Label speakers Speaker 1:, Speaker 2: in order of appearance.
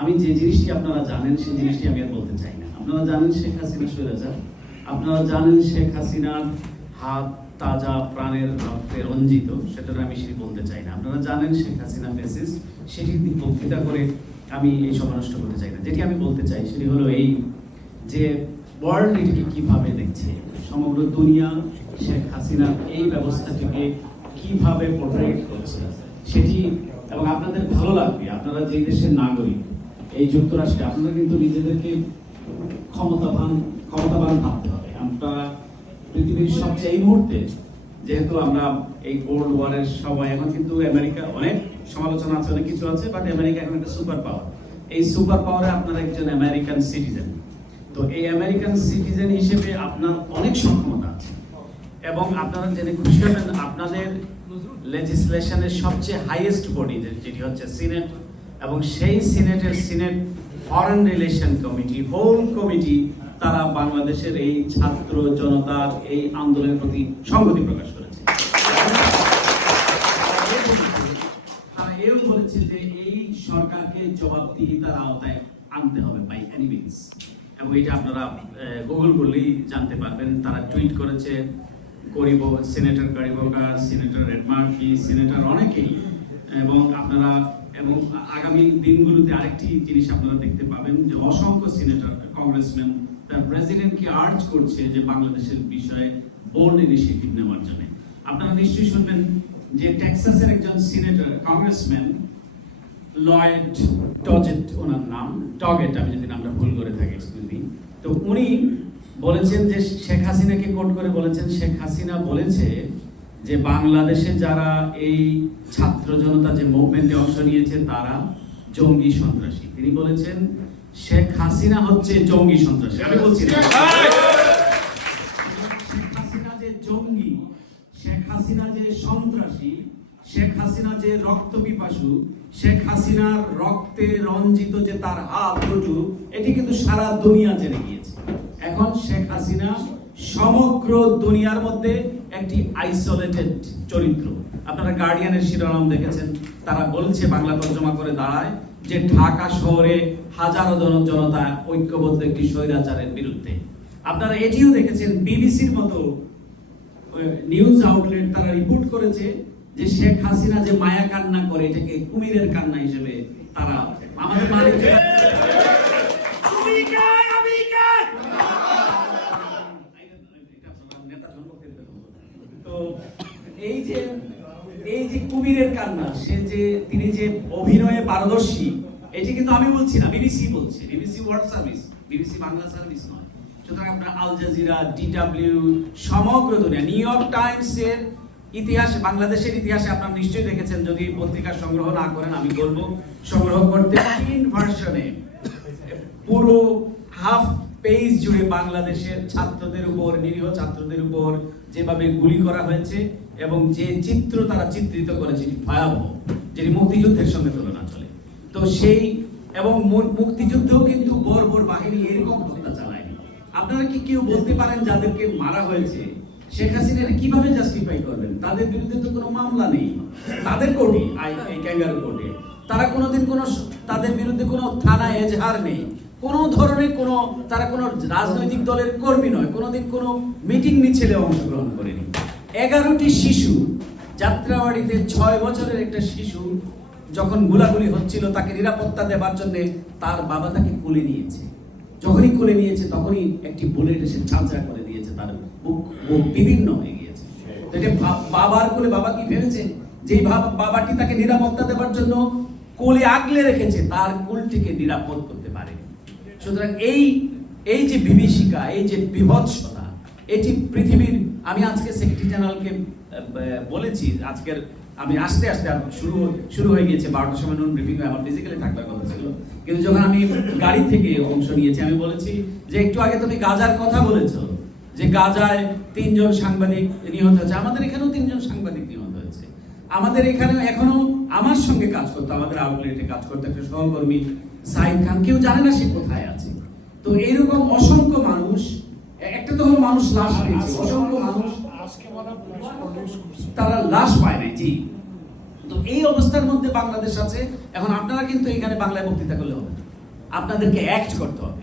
Speaker 1: আমি যে জিনিসটি আপনারা জানেন সেই জিনিসটি আমি আর বলতে চাই না। আপনারা জানেন শেখ হাসিনা স্বৈরাচার? আপনারা জানেন শেখ হাসিনার হাত তাজা প্রাণের রক্তে রঞ্জিত সেটা আমি সেটি বলতে চাই না। আপনারা জানেন শেখ হাসিনা ফেসিস সেটি বক্তৃতা করে আমি এই সময় নষ্ট করতে চাই না। যেটি আমি বলতে চাই সেটি হলো এই যে ওয়ার্ল্ড এটিকে কীভাবে দেখছে, সমগ্র দুনিয়া শেখ হাসিনার এই ব্যবস্থাটিকে কীভাবে পোর্ট্রেট করছে, সেটি এবং আপনাদের ভালো লাগবে। আপনারা যে দেশের নাগরিক এই যুক্তরাষ্ট্রে আপনারা কিন্তু নিজেদেরকে ক্ষমতাবান ক্ষমতাবান ভাবতে হবে। আমরা পৃথিবীর সবচেয়ে এই মুহূর্তে, যেহেতু আমরা এই কোল্ড ওয়ারের সময়, এখন কিন্তু আমেরিকা অনেক সমালোচনা আছে, অনেক কিছু আছে বাট আমেরিকা এখন একটা সুপার পাওয়ার এই সুপার পাওয়ারে আপনারা একজন আমেরিকান সিটিজেন তো এই আমেরিকান সিটিজেন হিসেবে আপনার অনেক সক্ষমতা আছে। এবং আপনারা জেনে খুশি হবেন, আপনাদের লেজিসলেশনের সবচেয়ে হাইয়েস্ট বডি যেটি হচ্ছে সিনেট এবং সেই সিনেটের senate foreign relation committee, whole committee, তারা বাংলাদেশের এই ছাত্র জনতার এই আন্দোলনের প্রতি সংগতি প্রকাশ করেছে। তারা এও বলেছে যে এই সরকারকে জবাবদিহিতার আওতায় আনতে হবে বাই এনি মিনস এবং এটা আপনারা গুগল করলেই জানতে পারবেন। তারা টুইট করেছে, গরিব সিনেটর গরিবকা সিনেটর রেডমার্কি সিনেটর অনেকেই। এবং আপনারা এবং আগামী দিনগুলোতে আরেকটি জিনিস আপনারা দেখতে পাবেন যে অসংখ্য সিনেটর কংগ্রেসম্যান তার প্রেসিডেন্টকে আর্জ করছে যে বাংলাদেশের বিষয়ে বোল্ড ইনিশিয়েটিভ নেওয়ার জন্য। আপনারা নিশ্চয়ই শুনবেন যে টেক্সাসের একজন সিনেটর কংগ্রেসম্যান লয়েড টজেট ওনার নাম। টগেট আমি যদি নামটা ভুল করে থাকি এক্সকিউজ মি তো উনি বলেছেন যে শেখ হাসিনাকে কোট করে বলেছেন, শেখ হাসিনা বলেছে যে বাংলাদেশে যারা এই ছাত্র জনতা যে মুভমেন্টে অংশ নিয়েছে তারা জঙ্গি সন্ত্রাসী। তিনি বলেছেন শেখ হাসিনা হচ্ছে জঙ্গি সন্ত্রাসী। আমি বলছি শেখ হাসিনা যে জঙ্গি শেখ হাসিনা যে সন্ত্রাসী শেখ হাসিনা যে রক্ত পিপাসু শেখ হাসিনার রক্তে রঞ্জিত যে তার হাত রুজু এটি কিন্তু সারা দুনিয়া জেনে গিয়েছে। এখন শেখ হাসিনা সমগ্র দুনিয়ার মধ্যে একটি আইসোলেটেড চরিত্র। আপনারা গার্ডিয়ানের শিরোনাম দেখেছেন। তারা বলছে, বাংলা তর্জমা করে দাঁড়ায় যে ঢাকা শহরে হাজারো জন জনতা ঐক্যবদ্ধ একটি স্বৈরাচারের বিরুদ্ধে। আপনারা এটিও দেখেছেন, বিবিসির মতো নিউজ আউটলেট তারা রিপোর্ট করেছে যে শেখ হাসিনা যে মায়া কান্না করে, এটাকে কুমিরের কান্না হিসেবে তারা আমাদের মালিক তো এই যে এই যে কান্না, সে যে, তিনি যে অভিনয়ে পারদর্শী, এটি কিন্তু আমি বলছি না, বিবিসি বলছে, BBC World Service, BBC Bangla service নয়। সুতরাং আপনার আল জাজিরা, ডিডব্লিউ, সমগ্র দুনিয়া, নিউ ইয়র্ক টাইমস এর ইতিহাসে, বাংলাদেশের ইতিহাসে আপনারা নিশ্চয়ই দেখেছেন, যদি পত্রিকা সংগ্রহ না করেন, আমি বলব, সংগ্রহ করতে তিন ভার্সনে পুরো হাফ পেজ জুড়ে বাংলাদেশের ছাত্রদের উপর, নিরীহ ছাত্রদের উপর যেভাবে গুলি করা হয়েছে এবং যে চিত্র তারা চিত্রিত করেছে, এটি ভয়াবহ, যেটি মুক্তিযুদ্ধের সঙ্গে তুলনা চলে। তো সেই এবং মুক্তিযুদ্ধেও কিন্তু বর্বর বাহিনী এরকম হত্যা চালায়নি। আপনারা কি কেউ বলতে পারেন যাদেরকে মারা হয়েছে? শেখ হাসিনা কীভাবে জাস্টিফাই করবেন? তাদের বিরুদ্ধে তো কোনো মামলা নেই। তাদের কোর্টে এই ক্যাঙ্গারু কোর্টে। তারা কোনোদিন কোনো তাদের বিরুদ্ধে কোনো থানা এজহার নেই। কোনো ধরনের কোনো, তারা কোনো রাজনৈতিক দলের কর্মী নয়। কোনোদিন কোনো মিটিং মিছিলে অংশগ্রহণ করেনি। এগারোটি শিশু, যাত্রাবাড়িতে ছয় বছরের একটা শিশু যখন গুলাগুলি হচ্ছিল, তাকে নিরাপত্তা দেবার জন্য তার বাবা তাকে কোলে নিয়েছে। যখনই কোলে নিয়েছে, তখনই একটি বুলেট এসে ছাঁচড়া করে দিয়েছে তার বুক। বিভিন্ন হয়ে গিয়েছে। এটা বাবার কোলে বাবা কি ভেবেছে? ভাব- বাবাটি তাকে নিরাপত্তা দেবার জন্য কোলে আগলে রেখেছে, তার কোলটিকে নিরাপদ করতে পারে। সুতরাং এই এই যে বিভীষিকা, এই যে বিভৎসতা, এটি পৃথিবীর, আমি আজকে সেক্রেটারি জেনারেলকে বলেছি, আজকের আমি আস্তে আস্তে শুরু শুরু হয়ে গিয়েছে, বারোটার সময় নুন ব্রিফিং আমার ফিজিক্যালি থাকবার কথা ছিল। কিন্তু যখন আমি গাড়ি থেকে অংশ নিয়েছি, আমি বলেছি যে একটু আগে তুমি গাজার কথা বলেছ, যে গাজায় তিনজন সাংবাদিক নিহত হয়েছে। আমাদের এখানেও তিনজন সাংবাদিক নিহত হয়েছে। আমাদের এখানে এখনও আমার সঙ্গে কাজ করতো আমাদের আউটলেটে কাজ করতো একটা সহকর্মী সাইদ খান কেউ জানে না সে কোথায় আছে। তো এইরকম অসংখ্য মানুষ একটা তো হলো মানুষ লাশ পেয়েছে অসংখ্য মানুষ। তারা লাশ পায় নাই জি। তো এই অবস্থার মধ্যে বাংলাদেশ আছে। এখন আপনারা কিন্তু এখানে বাংলায় বক্তৃতা করলে হবে আপনাদেরকে অ্যাক্ট করতে হবে।